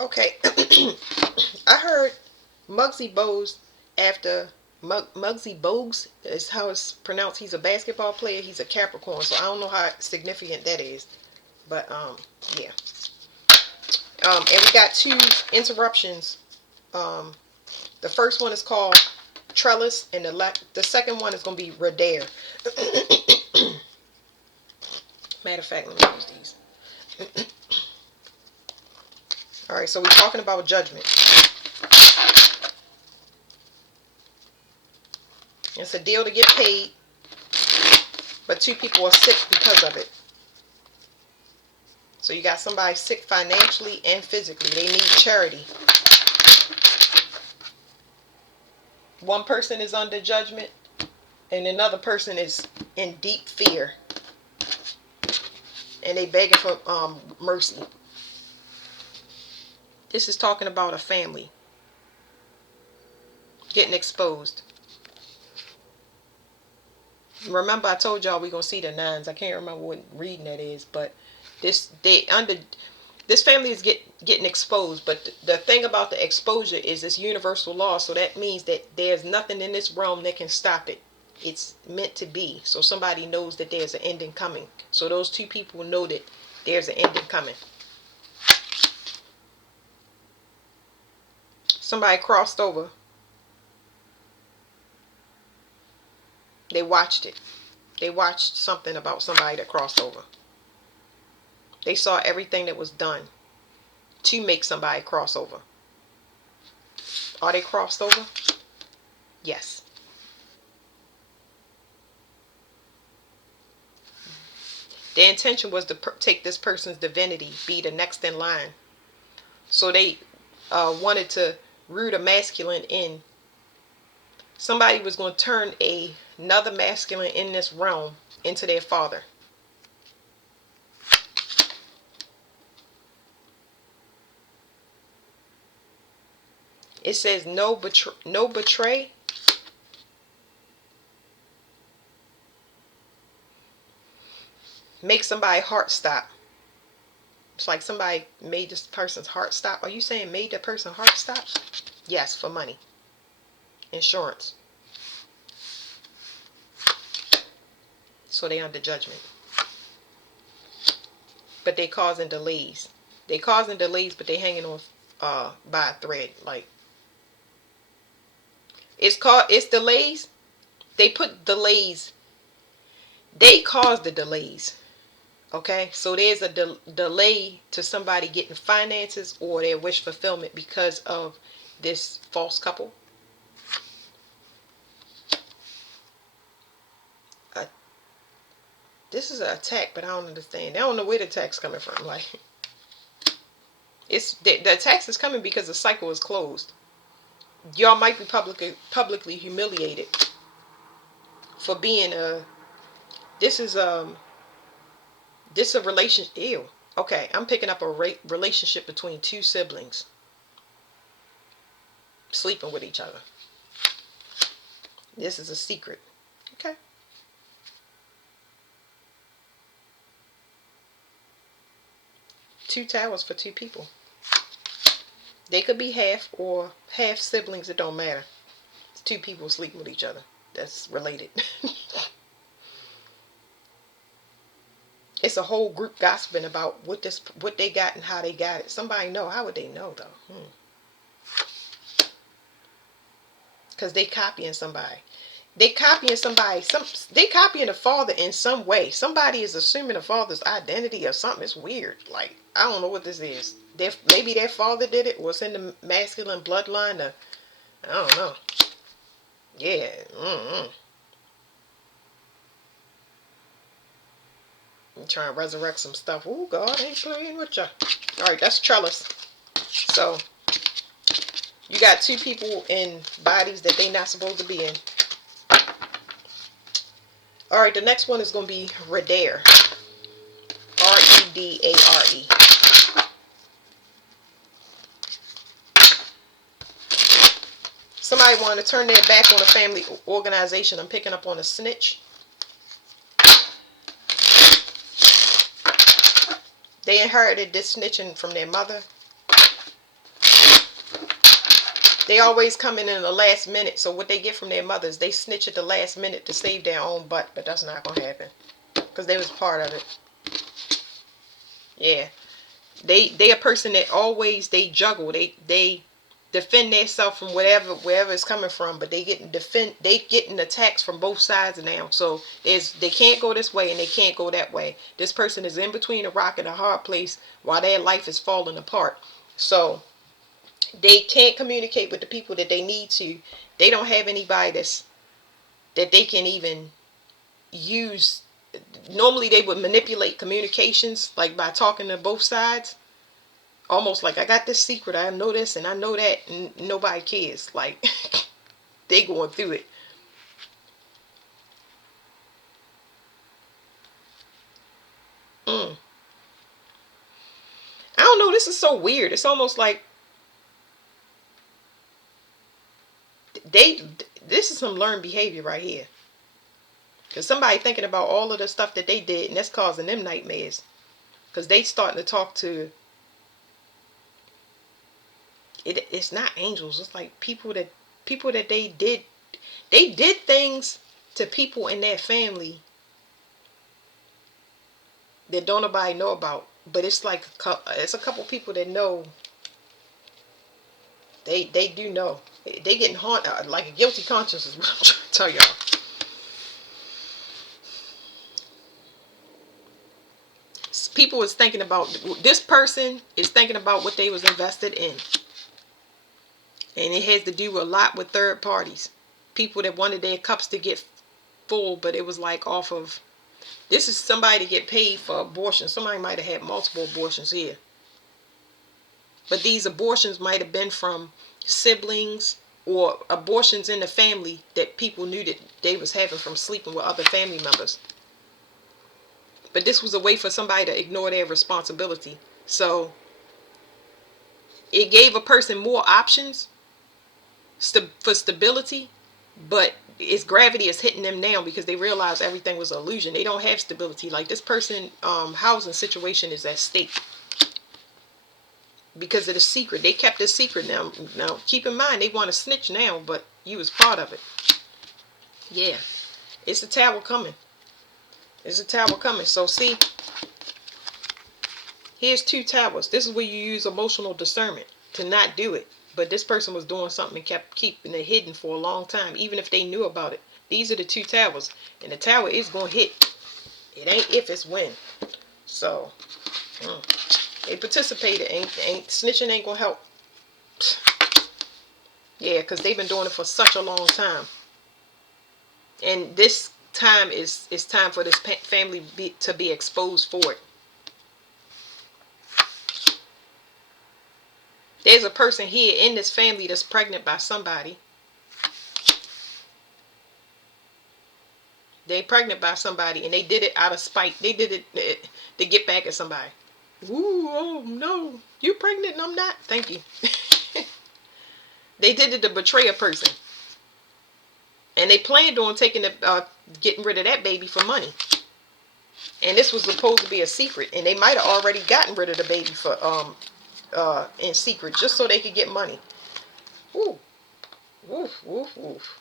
Okay. I heard Muggsy Bogues after Muggsy Bogues is how it's pronounced. He's a basketball player. He's a Capricorn, so I don't know how significant that is. But yeah. And we got two interruptions. Um, the first one is called Trellis, and the second one is gonna be Redare. Matter of fact, let me use these. All right, so we're talking about judgment. It's a deal to get paid, but two people are sick because of it. So you got somebody sick financially and physically. They need charity. One person is under judgment, and another person is in deep fear, and they begging for mercy. This is talking about a family getting exposed. Remember, I told y'all we gonna see the nines. I can't remember what reading that is, but this family is getting exposed. But the thing about the exposure is it's universal law, so that means that there's nothing in this realm that can stop it. It's meant to be. So somebody knows that there's an ending coming. So those two people know that there's an ending coming. Somebody crossed over. They watched it. They watched something about somebody that crossed over. They saw everything that was done to make somebody cross over. Are they crossed over? Yes. Their intention was to take this person's divinity, be the next in line. So they wanted to root a masculine in. Somebody was going to turn another masculine in this realm into their father. It says no betray. Make somebody's heart stop. It's like somebody made this person's heart stop. Are you saying made the person's heart stop? Yes, for money. Insurance. So they under judgment. But they causing delays. They causing delays, but they hanging on by a thread. Like it's delays. They put delays. They caused the delays. Okay, so there's a delay to somebody getting finances or their wish fulfillment because of this false couple. This is an attack, but I don't understand. I don't know where the attack's coming from. Like, it's the attack is coming because the cycle is closed. Y'all might be publicly humiliated for being a. This is This is a relation. Ew. Okay, I'm picking up a relationship between two siblings sleeping with each other. This is a secret. Okay. Two towers for two people. They could be half or half siblings. It don't matter. It's two people sleeping with each other. That's related. It's a whole group gossiping about what they got and how they got it. Somebody know. How would they know though? Because they copying somebody. They copying somebody. They copying the father in some way. Somebody is assuming the father's identity or something. It's weird. Like, I don't know what this is. Maybe their father did it. Was in the masculine bloodline. I don't know. Yeah. I'm trying to resurrect some stuff. Oh, God, I ain't playing with ya. All right, that's Trellis. So, you got two people in bodies that they not supposed to be in. All right, the next one is going to be Redare. Redare. Somebody want to turn their back on a family organization. I'm picking up on a snitch. They inherited this snitching from their mother. They always come in the last minute. So what they get from their mothers, they snitch at the last minute to save their own butt. But that's not gonna happen because they was part of it. Yeah, they a person that always they juggle. They defend themselves from wherever it's coming from. But they getting attacks from both sides now. So they can't go this way and they can't go that way. This person is in between a rock and a hard place while their life is falling apart. So they can't communicate with the people that they need to. They don't have anybody that they can even use. Normally they would manipulate communications like by talking to both sides, almost like I got this secret, I know this and I know that, and nobody cares. Like they going through it. I don't know, this is so weird. It's almost like they this is some learned behavior right here. Because somebody thinking about all of the stuff that they did, and that's causing them nightmares. Because they starting to talk to it's not angels. It's like people that they did things to people in their family that don't nobody know about. But it's like it's a couple people that know. They do know. They getting haunted like a guilty conscience is what I'm trying to tell y'all. People is thinking about this person is thinking about what they was invested in, and it has to do a lot with third parties, people that wanted their cups to get full, but it was like off of this is somebody to get paid for abortion. Somebody might have had multiple abortions here, but these abortions might have been from siblings or abortions in the family that people knew that they was having from sleeping with other family members. But this was a way for somebody to ignore their responsibility. So it gave a person more options for stability, but its gravity is hitting them now because they realize everything was an illusion. They don't have stability. Like this person housing situation is at stake because of the secret. They kept the secret. Now keep in mind they want to snitch now, but you was part of it. Yeah, it's a tower coming. It's a tower coming. So see, here's two towers. This is where you use emotional discernment to not do it. But this person was doing something and kept keeping it hidden for a long time, even if they knew about it. These are the two towers, and the tower is going to hit. It ain't if, it's when. So they participated. Ain't snitching ain't gonna help. Yeah, because they've been doing it for such a long time, and this time is time for this family to be exposed for it. There's a person here in this family that's pregnant by somebody. They pregnant by somebody, and they did it out of spite. They did it to get back at somebody. Ooh, oh no, you pregnant and I'm not. Thank you. They did it to betray a person, and they planned on getting rid of that baby for money. And this was supposed to be a secret, and they might have already gotten rid of the baby for in secret just so they could get money. Ooh, woof, woof, woof.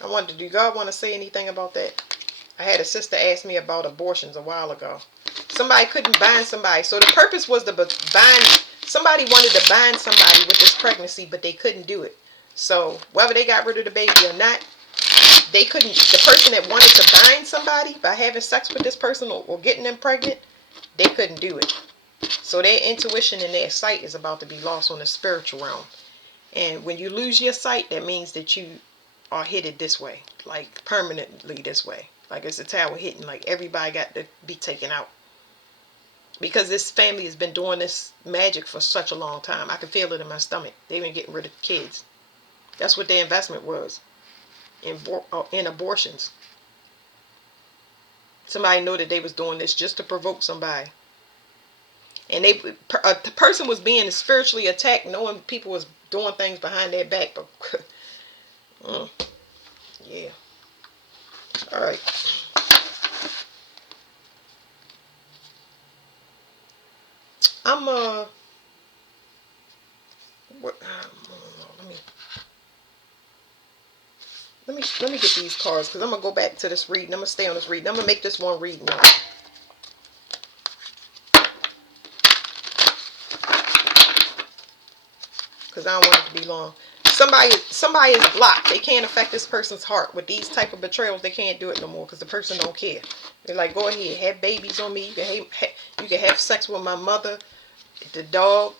I wonder, do God want to say anything about that? I had a sister ask me about abortions a while ago. Somebody couldn't bind somebody. So the purpose was to bind. Somebody wanted to bind somebody with this pregnancy, but they couldn't do it. So whether they got rid of the baby or not, they couldn't. The person that wanted to bind somebody by having sex with this person or getting them pregnant, they couldn't do it. So their intuition and their sight is about to be lost on the spiritual realm. And when you lose your sight, that means that you are headed this way, like permanently this way. Like it's a tower hitting, like everybody got to be taken out. Because this family has been doing this magic for such a long time. I can feel it in my stomach. They've been getting rid of kids. That's what their investment was in abortions. Somebody knew that they was doing this just to provoke somebody. And the person was being spiritually attacked, knowing people was doing things behind their back. But yeah. All right. I'm what, let me get these cards because I'm gonna go back to this reading. I'm gonna stay on this reading. I'm gonna make this one reading now. Because I don't want it to be long. Somebody is blocked. They can't affect this person's heart. With these type of betrayals, they can't do it no more because the person don't care. They're like, go ahead, have babies on me. You can have sex with my mother, the dog,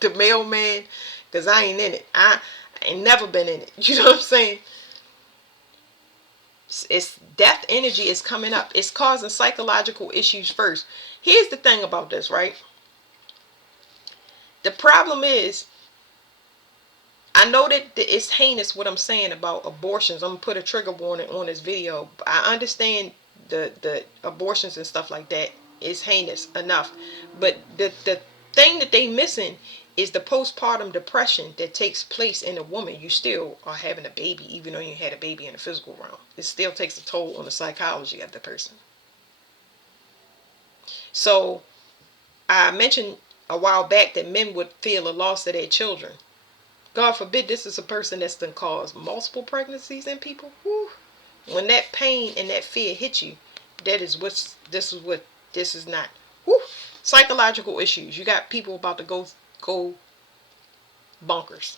the mailman, because I ain't in it. I ain't never been in it. You know what I'm saying? It's death energy is coming up. It's causing psychological issues first. Here's the thing about this, right? The problem is, I know that it's heinous what I'm saying about abortions. I'm going to put a trigger warning on this video. I understand the abortions and stuff like that is heinous enough. But the thing that they missing is the postpartum depression that takes place in a woman. You still are having a baby even though you had a baby in the physical realm. It still takes a toll on the psychology of the person. So I mentioned a while back that men would feel a loss of their children. God forbid this is a person that's done caused multiple pregnancies in people. Whew. When that pain and that fear hit you, this is not. Whew. Psychological issues. You got people about to go bonkers.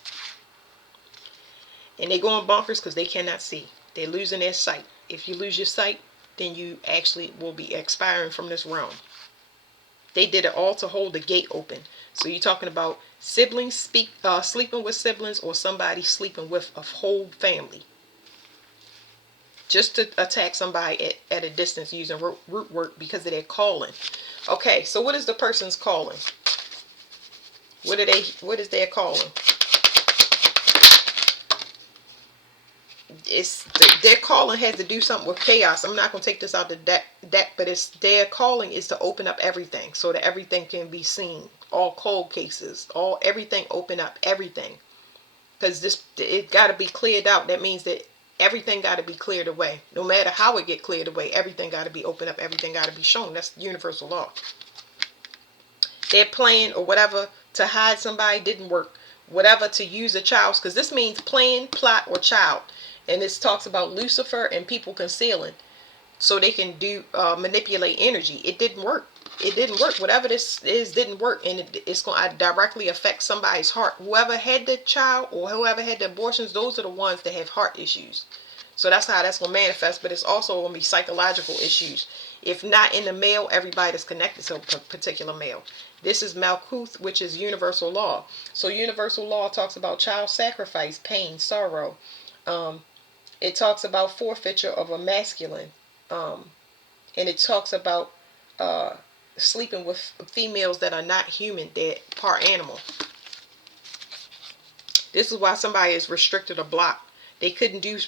And they're going bonkers because they cannot see. They're losing their sight. If you lose your sight, then you actually will be expiring from this realm. They did it all to hold the gate open. So you're talking about siblings sleeping with siblings, or somebody sleeping with a whole family, just to attack somebody at a distance using root work because of their calling. Okay, so what is the person's calling? What is their calling? Their calling has to do something with chaos. I'm not going to take this out the deck, but their calling is to open up everything so that everything can be seen. All cold cases, everything, open up everything, because it got to be cleared out. That means that everything got to be cleared away. No matter how it get cleared away, everything got to be opened up. Everything got to be shown. That's universal law. Their plan or whatever to hide somebody didn't work. Whatever to use a child, because this means plan, plot, or child. And this talks about Lucifer and people concealing so they can manipulate energy. It didn't work. It didn't work. Whatever this is didn't work, and it's going to directly affect somebody's heart. Whoever had the child or whoever had the abortions, those are the ones that have heart issues. So that's how that's going to manifest. But it's also going to be psychological issues. If not in the male, everybody that's connected to a particular male. This is Malkuth, which is universal law. So universal law talks about child sacrifice, pain, sorrow. It talks about forfeiture of a masculine. And it talks about sleeping with females that are not human, they're part animal. This is why somebody is restricted or blocked. They couldn't do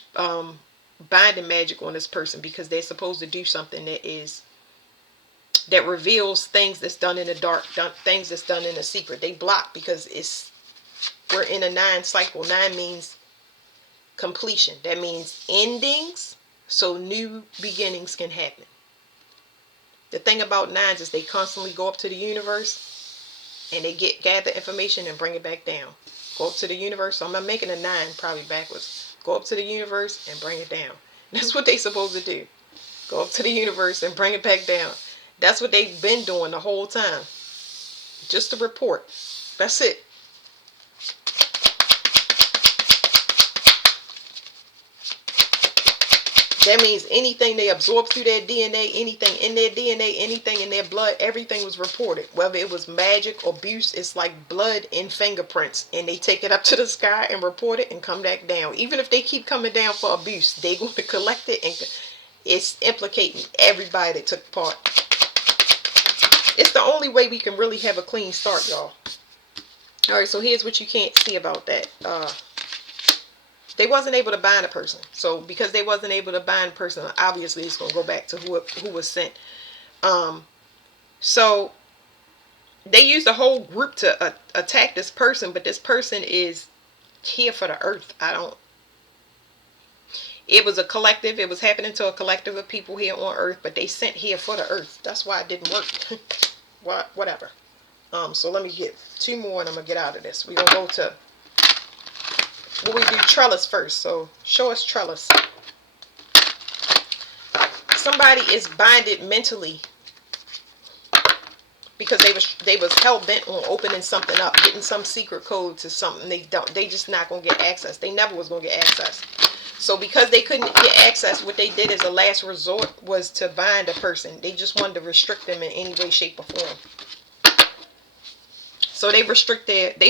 binding magic on this person because they're supposed to do something that reveals things that's done in the dark, things that's done in the secret. They block because we're in a 9 cycle. 9 means completion. That means endings, so new beginnings can happen. The thing about 9s is they constantly go up to the universe and they gather information and bring it back down. Go up to the universe. So I'm making a 9 probably backwards. Go up to the universe and bring it down. That's what they're supposed to do. Go up to the universe and bring it back down. That's what they've been doing the whole time. Just a report. That's it. That means anything they absorb through their DNA, anything in their DNA, anything in their blood, everything was reported. Whether it was magic or abuse, it's like blood and fingerprints. And they take it up to the sky and report it and come back down. Even if they keep coming down for abuse, they're going to collect it, and it's implicating everybody that took part. It's the only way we can really have a clean start, y'all. Alright, so here's what you can't see about that. They wasn't able to bind a person. So because they wasn't able to bind a person, obviously it's going to go back to who was sent. So they used a whole group to attack this person, but this person is here for the earth. It was a collective. It was happening to a collective of people here on earth, but they sent here for the earth. That's why it didn't work. Whatever. So let me get 2 more and I'm going to get out of this. We're going to go to, what we do, Trellis first. So show us Trellis. Somebody is binded mentally because they was hell bent on opening something up, getting some secret code to something they just not going to get access. They never was going to get access. So because they couldn't get access, what they did as a last resort was to bind a person. They just wanted to restrict them in any way, shape, or form. So they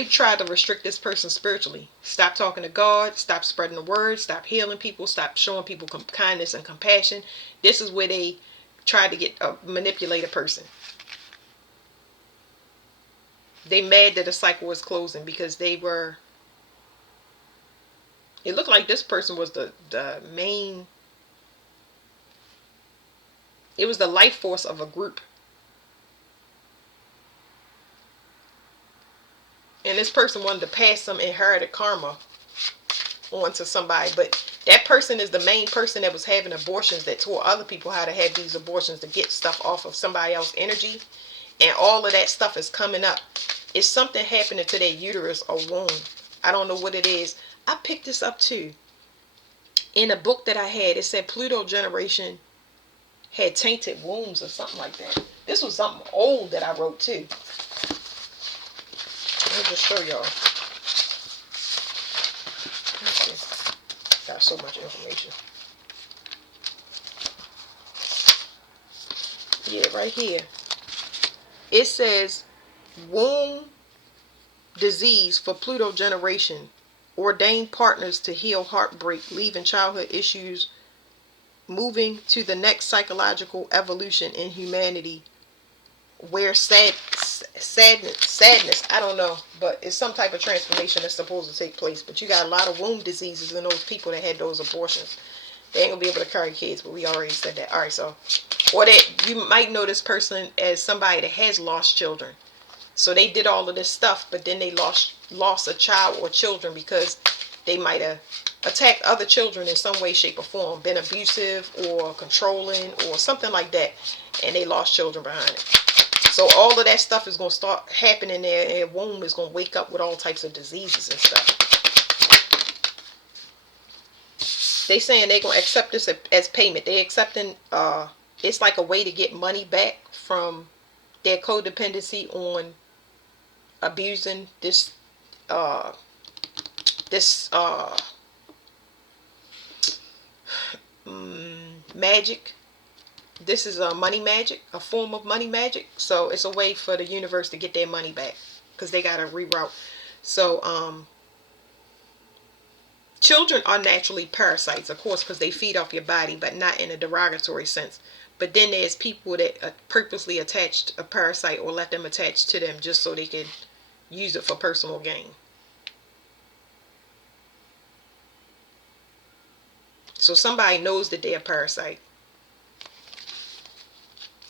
tried to restrict this person spiritually. Stop talking to God, stop spreading the word, stop healing people, stop showing people kindness and compassion. This is where they tried to manipulate a person. They mad that the cycle was closing because it looked like this person was the main, it was the life force of a group. And this person wanted to pass some inherited karma on to somebody. But that person is the main person that was having abortions, that taught other people how to have these abortions to get stuff off of somebody else's energy. And all of that stuff is coming up. It's something happening to their uterus or womb. I don't know what it is. I picked this up too. In a book that I had, it said Pluto generation had tainted wombs or something like that. This was something old that I wrote too. Let me just show y'all. Got so much information. Yeah, right here. It says womb disease for Pluto generation. Ordained partners to heal heartbreak, leaving childhood issues, moving to the next psychological evolution in humanity. Where sadness, I don't know, but it's some type of transformation that's supposed to take place. But you got a lot of womb diseases in those people that had those abortions. They ain't gonna be able to carry kids, but we already said that. All right, so, or that you might know this person as somebody that has lost children. So they did all of this stuff, but then they lost a child or children because they might have attacked other children in some way, shape, or form, been abusive or controlling or something like that, and they lost children behind it. So all of that stuff is going to start happening there, and the womb is going to wake up with all types of diseases and stuff. They saying they're going to accept this as payment. They accepting, it's like a way to get money back from their codependency on abusing this magic. This is a money magic, a form of money magic. So it's a way for the universe to get their money back because they got to reroute. So children are naturally parasites, of course, because they feed off your body, but not in a derogatory sense. But then there's people that purposely attached a parasite or let them attach to them just so they can use it for personal gain. So somebody knows that they're a parasite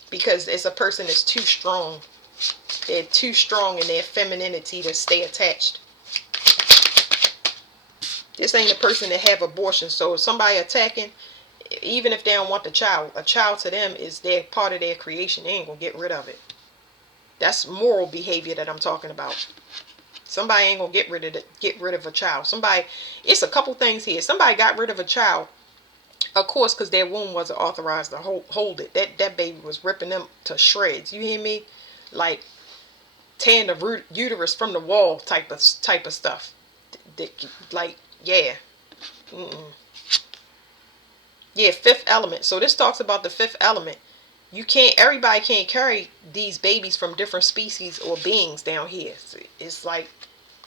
because it's a person that's too strong. They're too strong in their femininity to stay attached. This ain't a person that have abortion. So if somebody attacking, even if they don't want the child, a child to them is their part of their creation. They ain't gonna get rid of it. That's moral behavior that I'm talking about. Somebody ain't gonna get rid of a child. It's a couple things here. Somebody got rid of a child, of course, because their womb wasn't authorized to hold it. That baby was ripping them to shreds. You hear me? Like tearing the uterus from the wall type of stuff. Like, yeah. Yeah, fifth element. So this talks about the fifth element. Everybody can't carry these babies from different species or beings down here. It's like,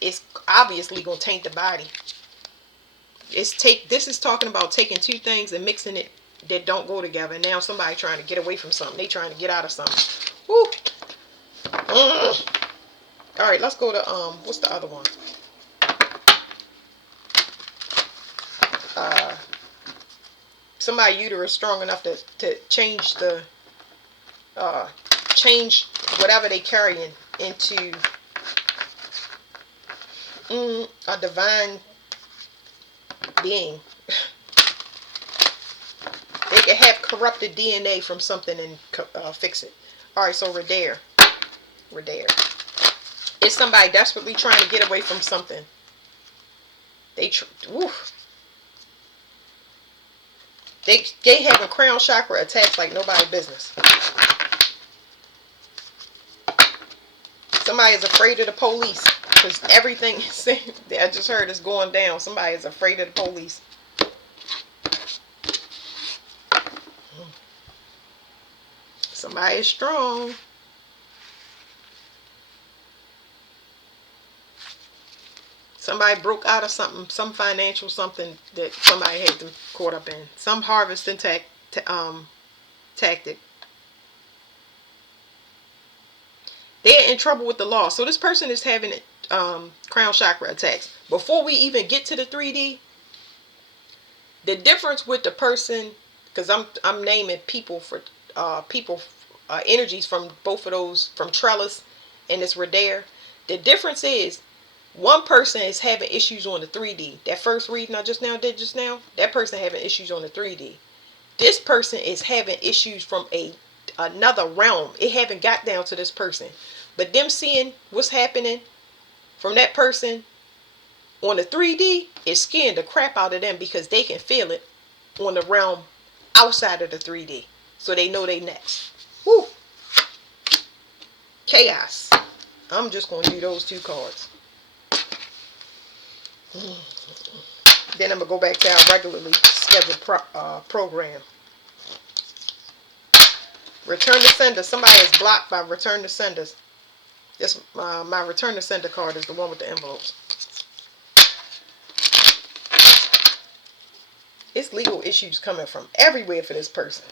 it's obviously going to taint the body. This is talking about taking two things and mixing it that don't go together. Now somebody trying to get away from something. They trying to get out of something. Woo. All right, let's go to what's the other one? Somebody uterus strong enough to change change whatever they carrying into a divine being. They can have corrupted DNA from something and fix it. All right, so Redare. It's somebody desperately trying to get away from something. They having crown chakra attacks like nobody business. Somebody is afraid of the police because everything I just heard is going down. Somebody is afraid of the police. Somebody is strong. Somebody broke out of something, some financial something that somebody had them caught up in. Some harvesting tactic. They're in trouble with the law. So this person is having crown chakra attacks. Before we even get to the 3D, the difference with the person, because I'm naming people for energies from both of those, from Trellis and this Redare. The difference is one person is having issues on the 3D. That first reading I did just now, that person having issues on the 3D. This person is having issues from another realm. It haven't got down to this person. But them seeing what's happening from that person on the 3D is scaring the crap out of them because they can feel it on the realm outside of the 3D. So they know they next. Woo! Chaos. I'm just going to do those 2 cards. Then I'm going to go back to our regularly scheduled program. Return to sender. Somebody is blocked by return to senders. This my return to sender card is the one with the envelopes. It's legal issues coming from everywhere for this person.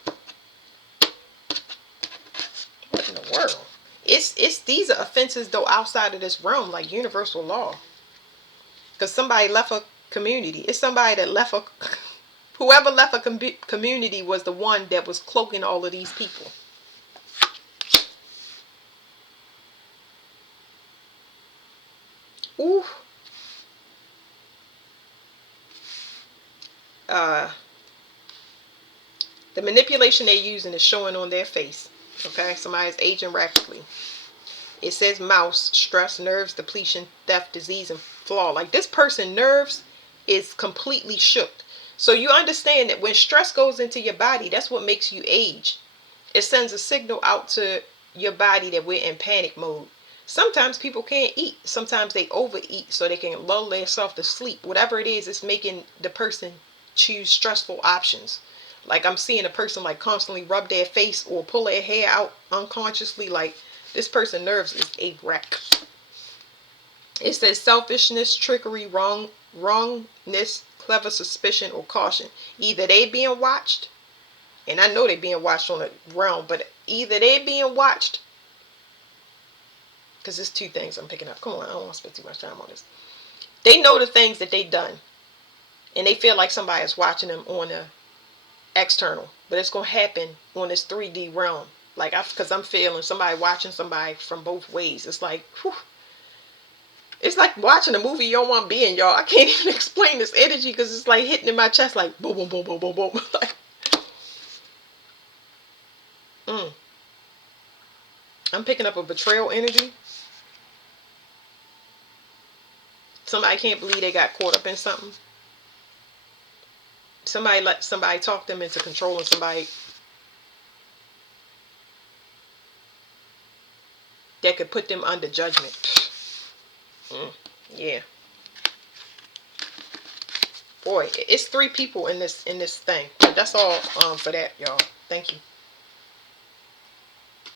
What in the world? These are offenses though outside of this realm, like universal law. Because somebody left a community. It's somebody that left whoever left a community was the one that was cloaking all of these people. Ooh. The manipulation they're using is showing on their face. Okay, somebody's aging rapidly. It says mouse, stress, nerves, depletion, theft, disease, and flaw. Like this person, nerves is completely shook. So you understand that when stress goes into your body, that's what makes you age. It sends a signal out to your body that we're in panic mode. Sometimes people can't eat. Sometimes they overeat so they can lull themselves to sleep. Whatever it is, it's making the person choose stressful options. Like I'm seeing a person like constantly rub their face or pull their hair out unconsciously. Like this person's nerves is a wreck. It says selfishness, trickery, wrongness, clever suspicion, or caution. Either they being watched, and I know they being watched on the realm, but either they being watched, because there's 2 things I'm picking up. Come on, I don't want to spend too much time on this. They know the things that they done, and they feel like somebody is watching them on the external, but it's gonna happen on this 3D realm. Like because I'm feeling somebody watching somebody from both ways. It's like, whew. It's like watching a movie you don't want to be in, y'all. I can't even explain this energy because it's like hitting in my chest, like boom, boom, boom, boom, boom, boom. Like, I'm picking up a betrayal energy. Somebody can't believe they got caught up in something. Somebody let somebody talk them into controlling somebody that could put them under judgment. Yeah. Boy, it's 3 people in this thing. But that's all for that, y'all. Thank you.